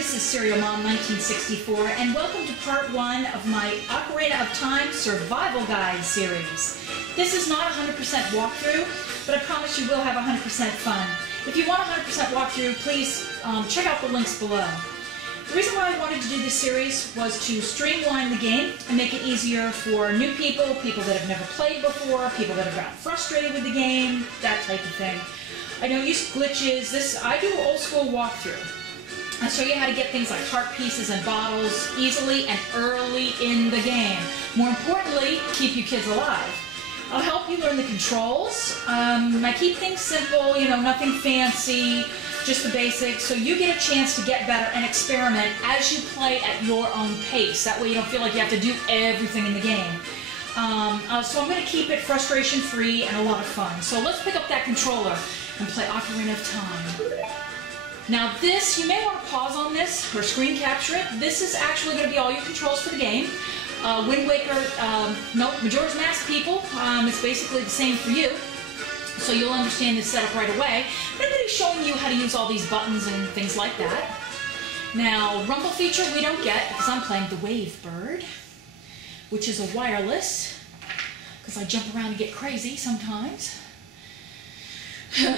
this is Serial Mom 1964, and welcome to part 1 of my Ocarina of Time Survival Guide series. This is not a 100% walkthrough, but I promise you will have 100% fun. If you want a 100% walkthrough, please check out the links below. The reason why I wanted to do this series was to streamline the game and make it easier for new people, people that have never played before, people that have gotten frustrated with the game, that type of thing. I don't use glitches. I do old school walkthrough. I show you how to get things like heart pieces and bottles easily and early in the game. More importantly, keep you kids alive. I'll help you learn the controls. I keep things simple, you know, nothing fancy, just the basics, so you get a chance to get better and experiment as you play at your own pace. That way you don't feel like you have to do everything in the game. So I'm going to keep it frustration-free and a lot of fun. So let's pick up that controller and play Ocarina of Time. Now this, you may want to pause on this or screen capture it. This is actually going to be all your controls for the game. Wind Waker, Majoras Mask people, it's basically the same for you. So you'll understand this setup right away. But I'm going to be showing you how to use all these buttons and things like that. Now, rumble feature we don't get because I'm playing the Wave Bird, which is a wireless, because I jump around and get crazy sometimes.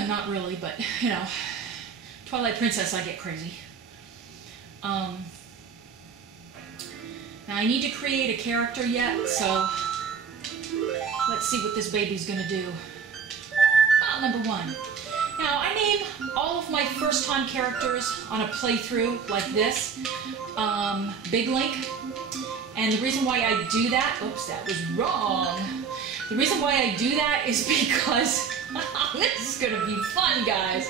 Not really, but, you know, Twilight Princess, I get crazy. Now, I need to create a character yet, so let's see what this baby's going to do. Number 1. Now, I name all of my first-time characters on a playthrough like this, Big Link. And the reason why I do that, oops, that was wrong. The reason why I do that is because, this is going to be fun, guys.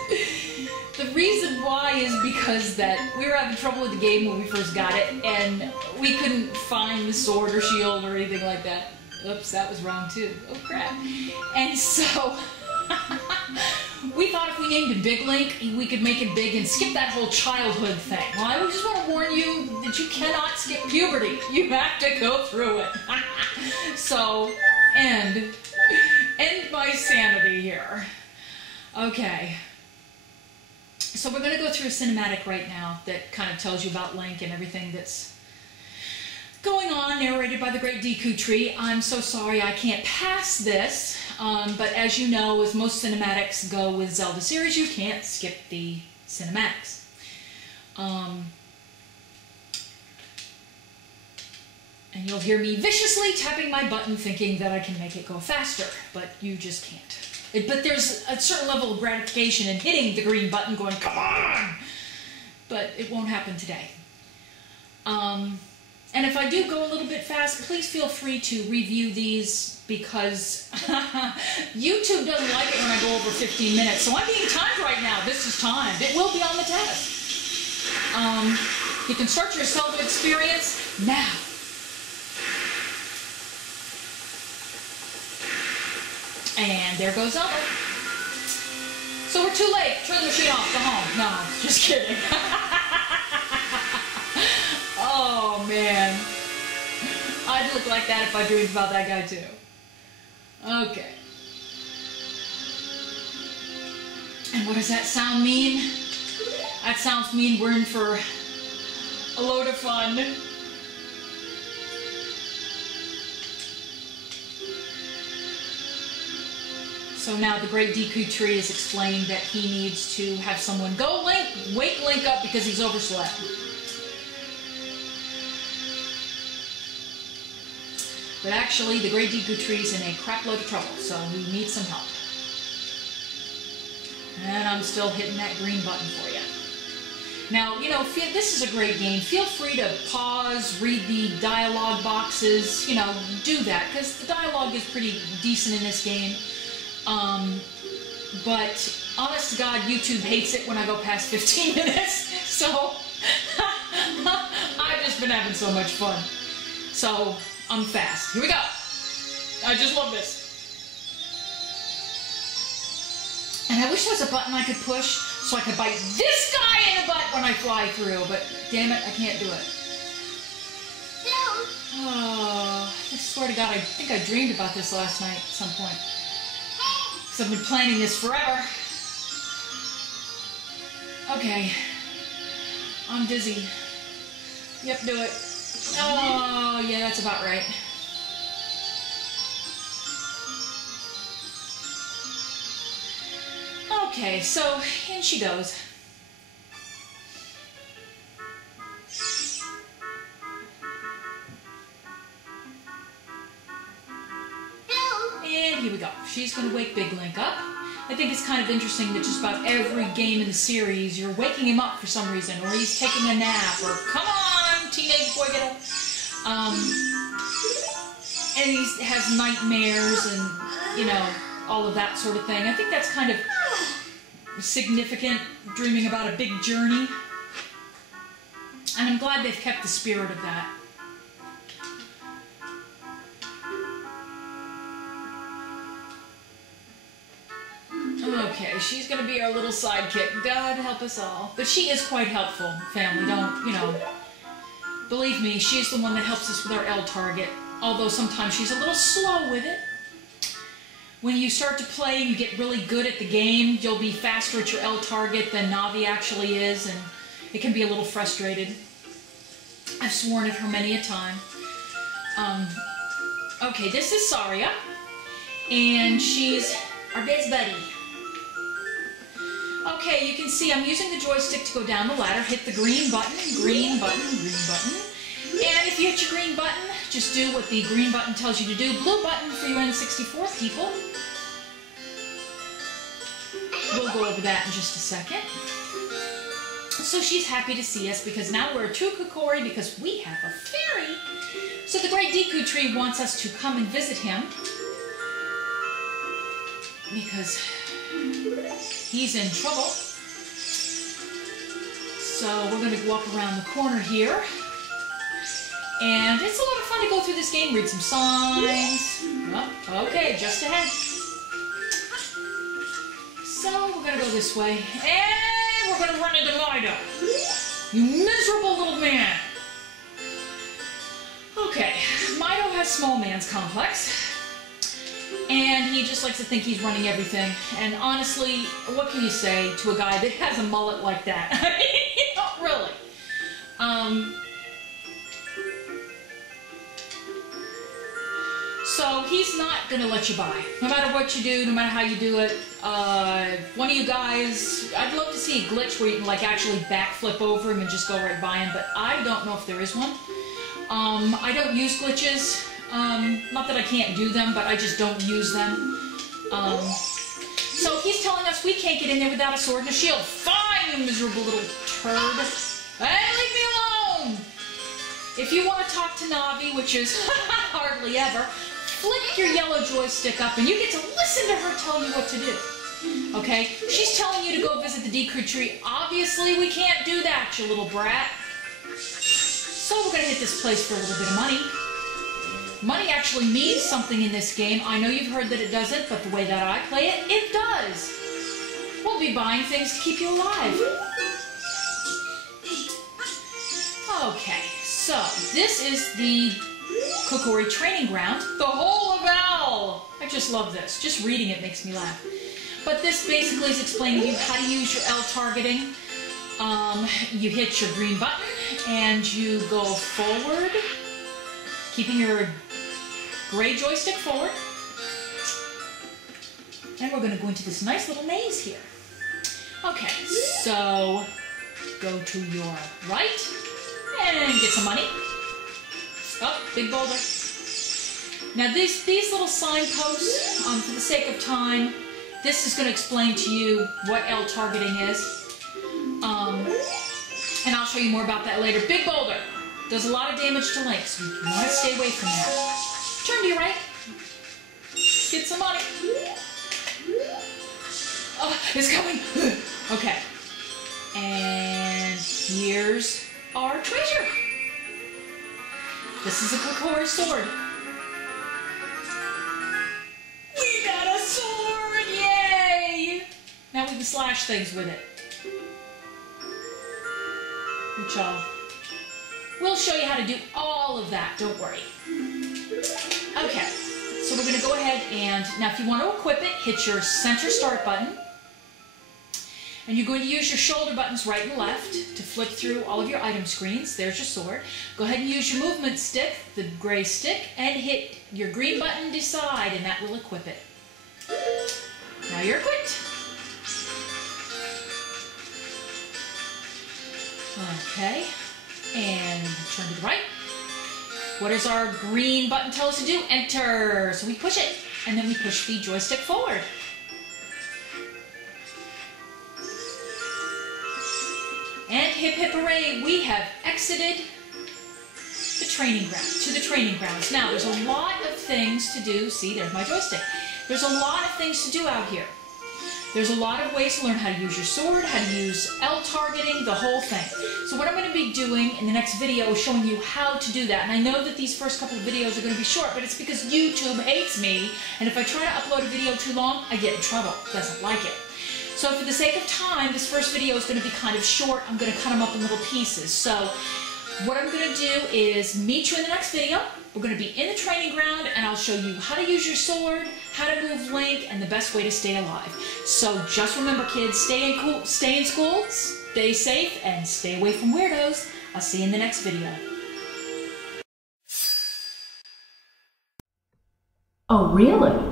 The reason why is because that we were having trouble with the game when we first got it, and we couldn't find the sword or shield or anything like that. Oops, that was wrong too. Oh crap. And so, we thought if we named him Big Link, we could make him big and skip that whole childhood thing. Well, I just want to warn you that you cannot skip puberty. You have to go through it. So, end my sanity here. Okay. So we're going to go through a cinematic right now that kind of tells you about Link and everything that's going on, narrated by the great Deku Tree. I'm so sorry I can't pass this, but as you know, as most cinematics go with Zelda series, you can't skip the cinematics. And you'll hear me viciously tapping my button thinking that I can make it go faster, but you just can't. But there's a certain level of gratification in hitting the green button going, come on! But it won't happen today. And if I do go a little bit fast, please feel free to review these because YouTube doesn't like it when I go over 15 minutes. So I'm being timed right now. This is timed. It will be on the test. You can start your Zelda experience now. And there goes Zelda. So we're too late. Turn the machine off. Go home. No, just kidding. Oh, man. I'd look like that if I dreamed about that guy, too. Okay. And what does that sound mean? That sounds mean we're in for a load of fun. So now the great Deku Tree has explained that he needs to have someone go wake Link up because he's overslept. But actually, the great Deku Tree's in a crap load of trouble, so he needs some help. And I'm still hitting that green button for you. Now, you know, this is a great game. Feel free to pause, read the dialogue boxes, you know, do that, because the dialogue is pretty decent in this game. But honest to God, YouTube hates it when I go past 15 minutes, so I've just been having so much fun. So, I'm fast. Here we go. I just love this. And I wish there was a button I could push so I could bite this guy in the butt when I fly through, but damn it, I can't do it. Oh, I swear to God, I think I dreamed about this last night at some point. Because I've been planning this forever. Okay. I'm dizzy. Yep, do it. Oh, yeah, that's about right. Okay, so in she goes. And here we go. She's going to wake Big Link up. I think it's kind of interesting that just about every game in the series, you're waking him up for some reason, or he's taking a nap, or come on, teenage boy, get up. And he has nightmares and, you know, all of that sort of thing. I think that's kind of significant, dreaming about a big journey. And I'm glad they've kept the spirit of that. Okay, she's going to be our little sidekick. God help us all. But she is quite helpful, family. Don't, you know, believe me, she's the one that helps us with our L target. Although sometimes she's a little slow with it. When you start to play and you get really good at the game, you'll be faster at your L target than Navi actually is, and it can be a little frustrated. I've sworn at her many a time. Okay, this is Saria, and she's our best buddy. Okay, you can see I'm using the joystick to go down the ladder. Hit the green button, green button, green button. And if you hit your green button, just do what the green button tells you to do. Blue button for you N64 people. We'll go over that in just a second. So she's happy to see us because now we're a true Kokori because we have a fairy. So the Great Deku Tree wants us to come and visit him because he's in trouble. So we're going to walk around the corner here. And it's a lot of fun to go through this game, read some signs. Oh, okay, just ahead. So we're going to go this way. And we're going to run into Mido. You miserable little man. Okay, Mido has small man's complex. And he just likes to think he's running everything. And honestly, what can you say to a guy that has a mullet like that? I mean, not really. So he's not going to let you buy. No matter what you do, no matter how you do it. One of you guys, I'd love to see a glitch where you can like actually backflip over him and just go right by him, but I don't know if there is one. I don't use glitches. Not that I can't do them, but I just don't use them. So he's telling us we can't get in there without a sword and a shield. Fine, you miserable little turd. Hey, leave me alone! If you want to talk to Navi, which is hardly ever, flick your yellow joystick up and you get to listen to her tell you what to do. Okay? She's telling you to go visit the Deku Tree. Obviously, we can't do that, you little brat. So we're going to hit this place for a little bit of money. Money actually means something in this game. I know you've heard that it doesn't, but the way that I play it, it does. We'll be buying things to keep you alive. Okay, so this is the Kokori training ground. The whole of L! I just love this. Just reading it makes me laugh. But this basically is explaining to you how to use your L targeting. You hit your green button and you go forward, keeping your gray joystick forward. And we're going to go into this nice little maze here. Okay, so go to your right and get some money. Oh, big boulder. Now these little signposts, for the sake of time, this is going to explain to you what L targeting is. And I'll show you more about that later. Big boulder does a lot of damage to Link, so you want to stay away from that. Turn to your right. Get some money. Oh, it's coming. Okay. And here's our treasure. This is a Kokori sword. We got a sword! Yay! Now we can slash things with it. Which we'll show you how to do all of that, don't worry. Okay, so we're going to go ahead and, now if you want to equip it, hit your center start button. And you're going to use your shoulder buttons right and left to flip through all of your item screens. There's your sword. Go ahead and use your movement stick, the gray stick, and hit your green button, decide, and that will equip it. Now you're equipped. Okay, and turn to the right. What does our green button tell us to do? Enter. So we push it, and then we push the joystick forward. And hip hip hooray, we have exited the training grounds. Now, there's a lot of things to do. See, there's my joystick. There's a lot of things to do out here. There's a lot of ways to learn how to use your sword, how to use L targeting, the whole thing. So what I'm going to be doing in the next video is showing you how to do that. And I know that these first couple of videos are going to be short, but it's because YouTube hates me. And if I try to upload a video too long, I get in trouble. It doesn't like it. So for the sake of time, this first video is going to be kind of short. I'm going to cut them up in little pieces. So what I'm going to do is meet you in the next video. We're going to be in the training ground, and I'll show you how to use your sword, how to move Link, and the best way to stay alive. So just remember, kids, stay in school, stay safe, and stay away from weirdos. I'll see you in the next video. Oh, really?